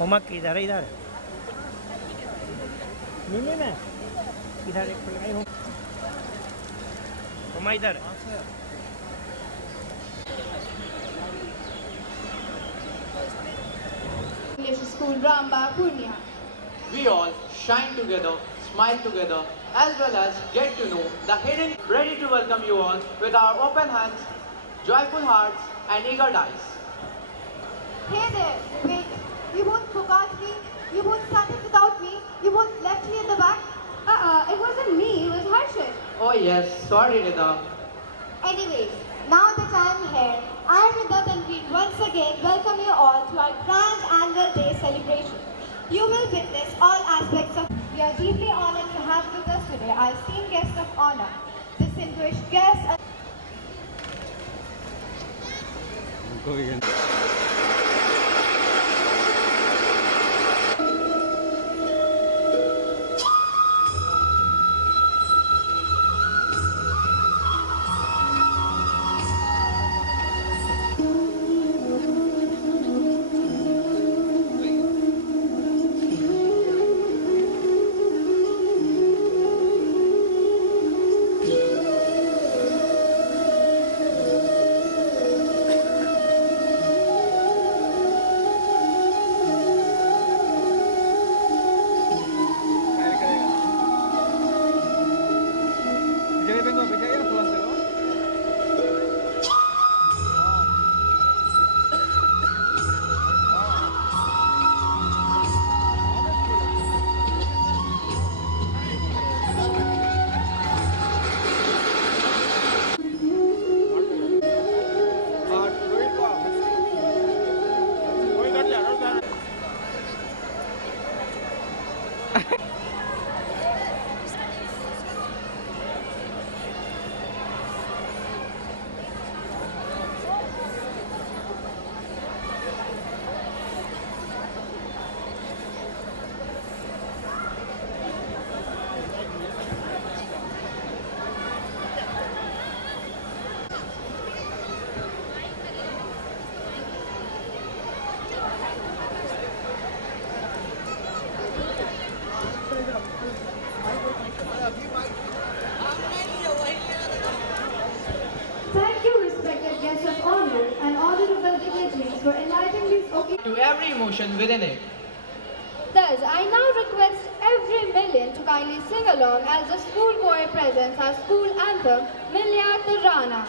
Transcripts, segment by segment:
Homework इधर है, इधर मिमी में इधर एक लगाई हूँ होमा इधर। English School, Ramba, Purnia. We all shine together, smile together, as well as get to know the hidden. Ready to welcome you all with our open hands, joyful hearts, and eager eyes. Hey there, wait, you both forgot me, you both started without me, you both left me at the back. It wasn't me, it was Harshit. Oh yes, sorry Rida. Anyways, now that I am here, I am Rida Tanveer once again welcome you all to our grand annual day celebration. You will witness all aspects of. We are deeply honored to have with us today our esteemed guest of honor, distinguished guest. Thank you, respected guests of honor and honorable dignitaries for enlightening this occasion. To every emotion within it. Thus, I now request every million to kindly sing along as the school choir presents our school anthem, Milya Tarana.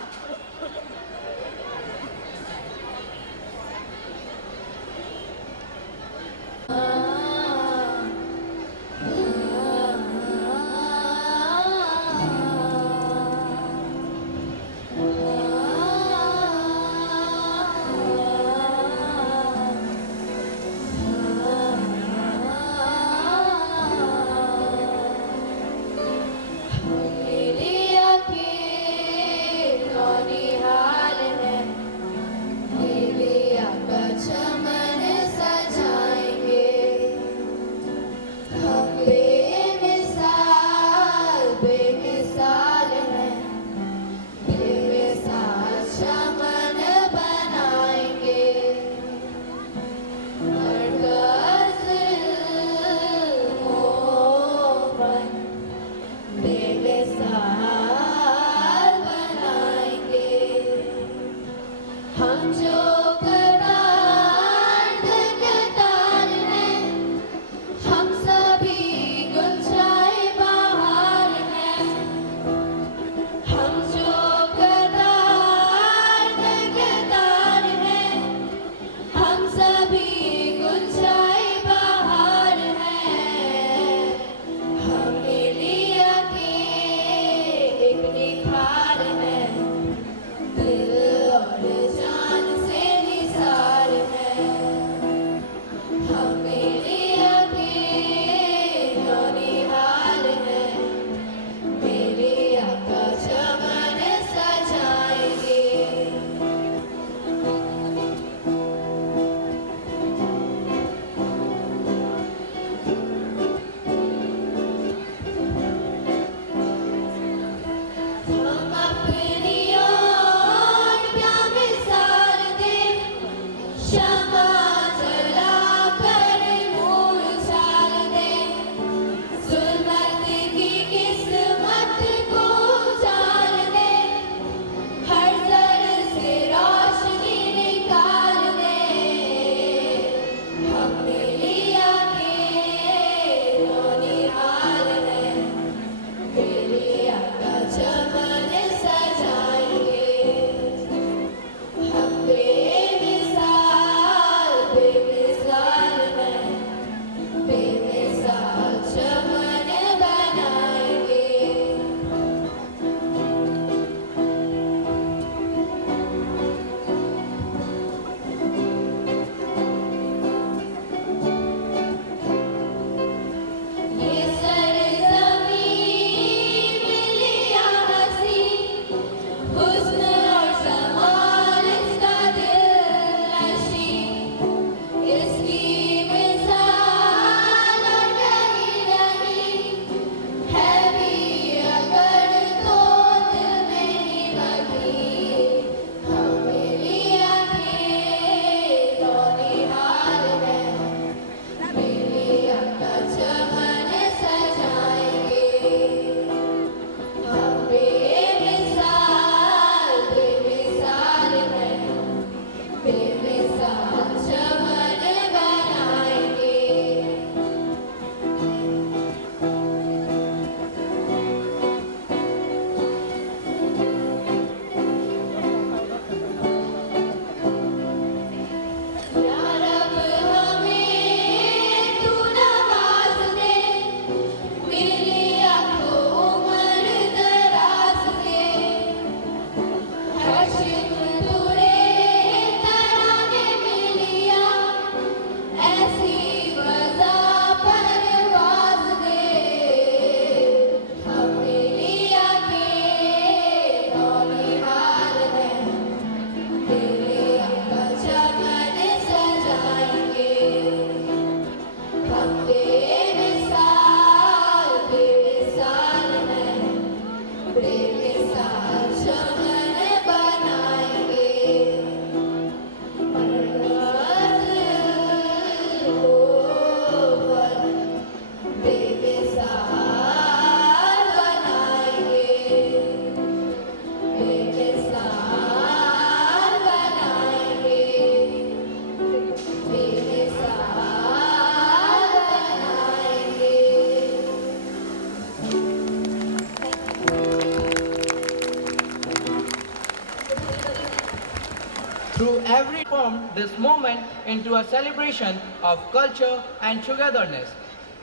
every formed this moment into a celebration of culture and togetherness.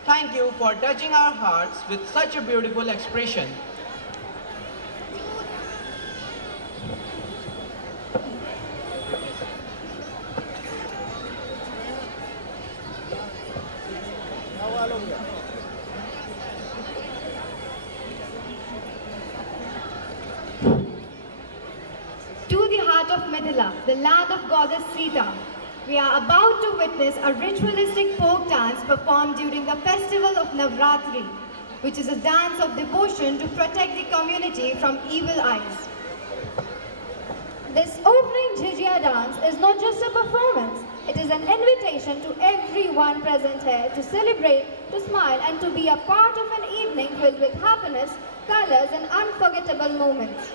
Thank you for touching our hearts with such a beautiful expression. To the heart of Mithila, the land of goddess Sita, we are about to witness a ritualistic folk dance performed during the festival of Navratri, which is a dance of devotion to protect the community from evil eyes. This opening Jhijia dance is not just a performance, it is an invitation to everyone present here to celebrate, to smile and to be a part of an evening filled with happiness, colors and unforgettable moments.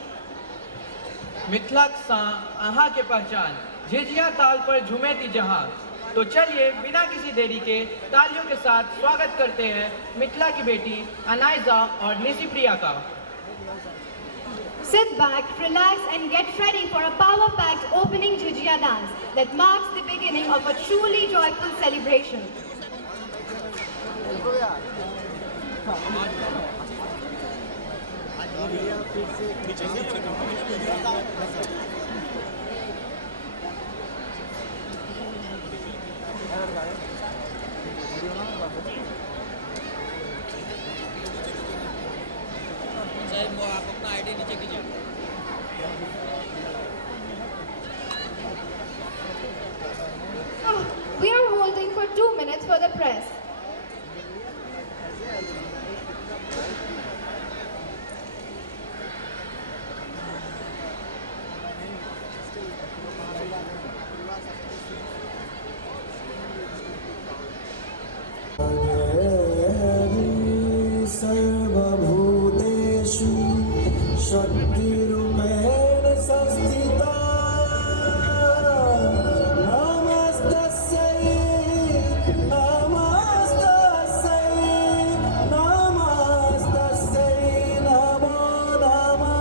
मिथिलाक सा आहा के पहचान झिझिया ताल पर झूमे थी जहां। तो चलिए बिना किसी देरी के तालियों के साथ स्वागत करते हैं मिथिला की बेटी अनाइजा और निशिप्रिया का। Sit back, relax and get ready for a power-packed opening Jhijia dance that marks the beginning of a truly joyful celebration. We are holding for 2 minutes for the press. सर्वभूतेषु शक्तिरूपेण संस्थिता नमस्तस्यै नमस्तस्यै नमस्तस्यै नमो नमः।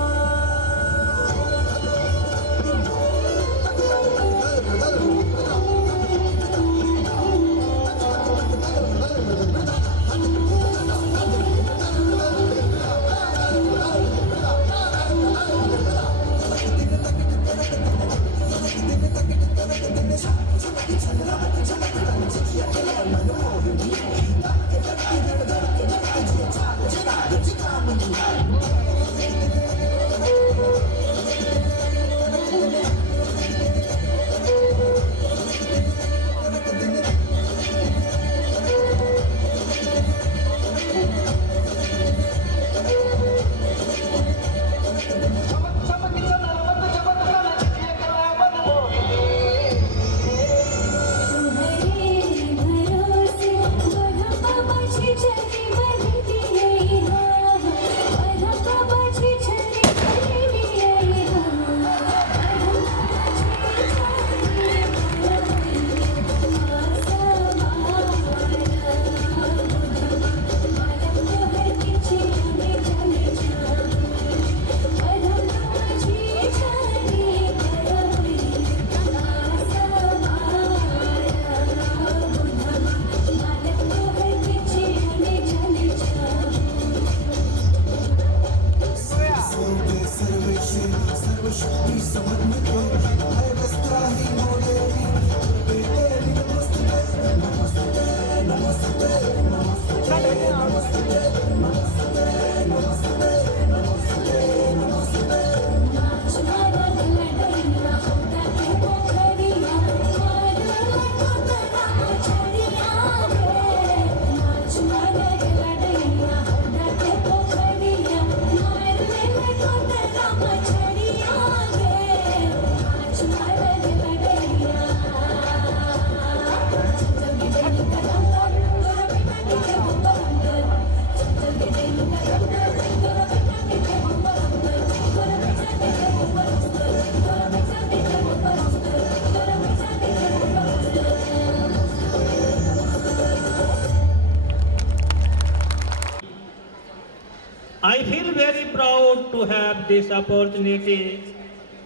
I feel very proud to have this opportunity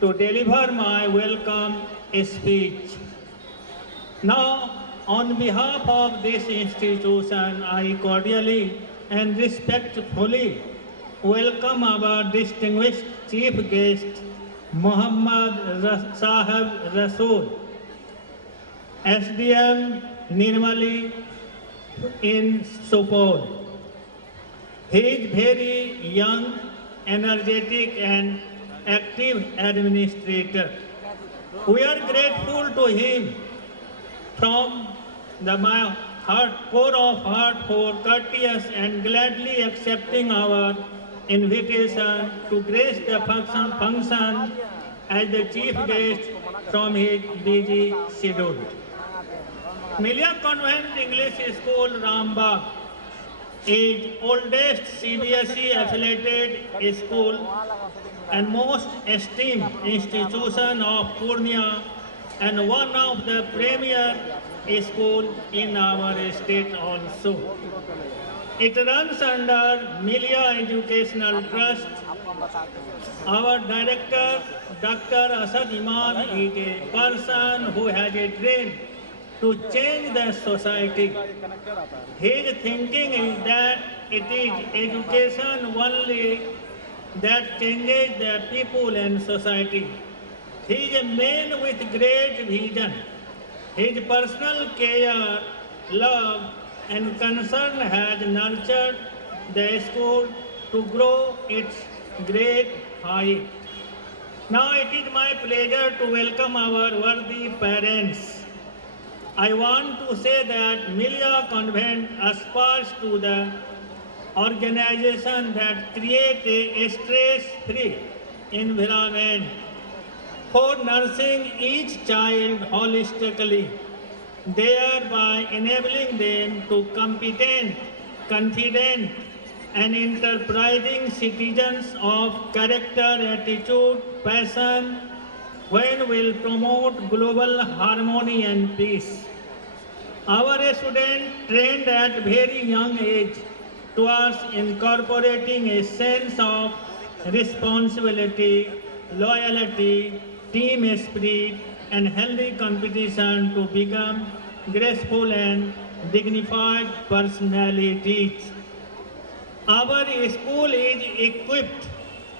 to deliver my welcome speech. Now, on behalf of this institution, I cordially and respectfully welcome our distinguished chief guest, Muhammad Sahib Rasool, SDM Nirmali in Supol. He is very young, energetic and active administrator. We are grateful to him from my core of heart for courteous and gladly accepting our invitation to grace the function as the chief guest from his busy schedule. Milia Convent English School, Rambagh, is oldest CBSE affiliated school and most esteemed institution of Purnia and one of the premier school in our state also. It runs under Milia Educational Trust. Our director, Dr. Asad Iman, is a person who has a dream to change the society. His thinking is that it is education only that changes the people and society. He is a man with great vision. His personal care, love and concern has nurtured the school to grow its great height. Now it is my pleasure to welcome our worthy parents. I want to say that Milia Convent aspires to the organization that creates a stress-free environment for nursing each child holistically, thereby enabling them to competent, confident, and enterprising citizens of character, attitude, passion, when will promote global harmony and peace. Our students trained at very young age towards incorporating a sense of responsibility, loyalty, team spirit, and healthy competition to become graceful and dignified personalities. Our school is equipped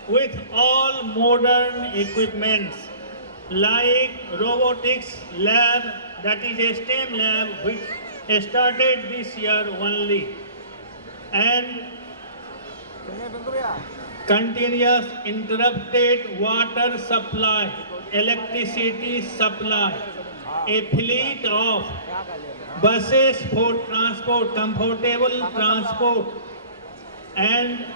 with all modern equipments like robotics lab, that is a STEM lab which started this year only, and continuous interrupted water supply, electricity supply, a fleet of buses for transport, comfortable transport, and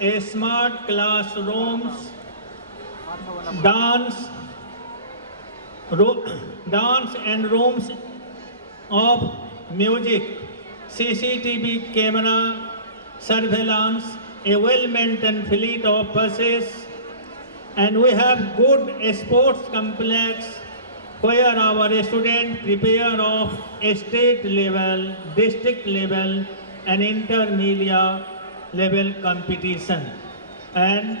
a smart classrooms, dance and rooms of music, CCTV camera, surveillance, a well-maintained fleet of buses, and we have good sports complex where our students prepare of state level, district level, and intermedia level competition. And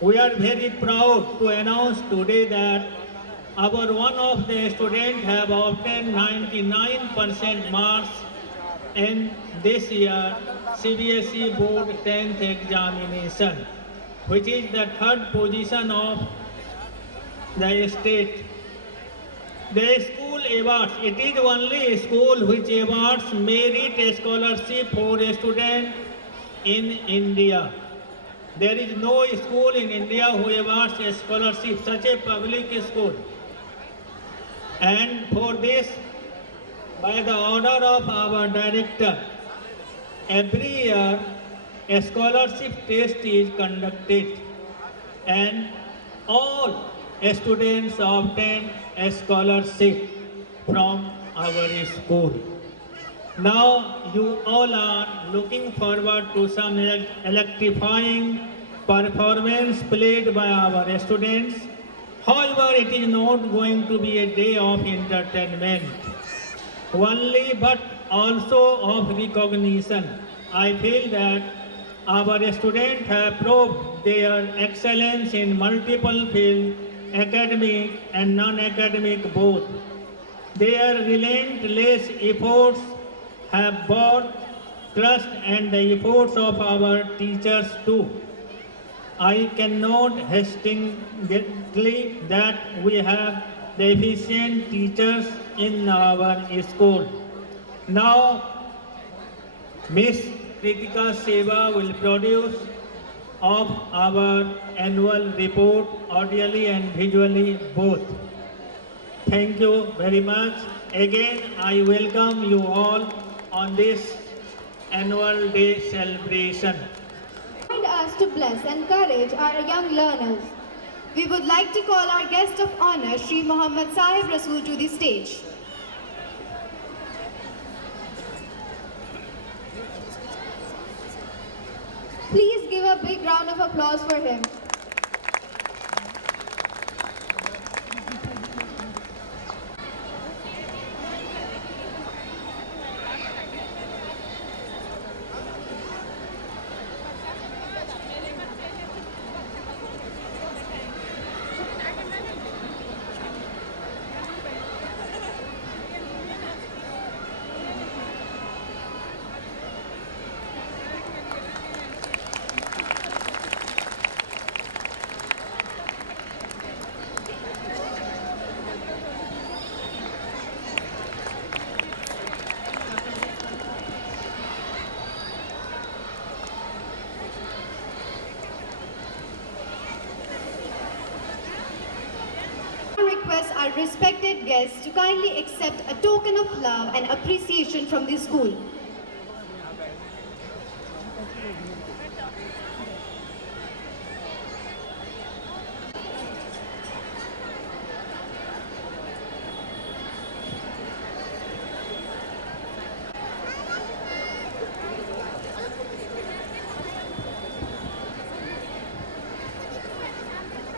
we are very proud to announce today that our one of the students have obtained 99% marks in this year CBSE Board 10th examination, which is the third position of the state. The school awards, it is only a school which awards merit scholarship for a student in India. There is no school in India who awards a scholarship, such a public school. And for this, by the order of our director, every year a scholarship test is conducted and all students obtain a scholarship from our school. Now you all are looking forward to some electrifying performance played by our students. However, it is not going to be a day of entertainment only, but also of recognition. I feel that our students have proved their excellence in multiple fields academic and non-academic both. Their relentless efforts have brought trust and the efforts of our teachers too. I cannot hesitatingly that we have the efficient teachers in our school. Now, Miss Kritika Seva will produce of our annual report audially and visually both. Thank you very much. Again, I welcome you all on this annual day celebration. Remind us to bless and encourage our young learners. We would like to call our guest of honor, Shri Muhammad Sahib Rasool, to the stage. Please give a big round of applause for him. Request our respected guests to kindly accept a token of love and appreciation from the school.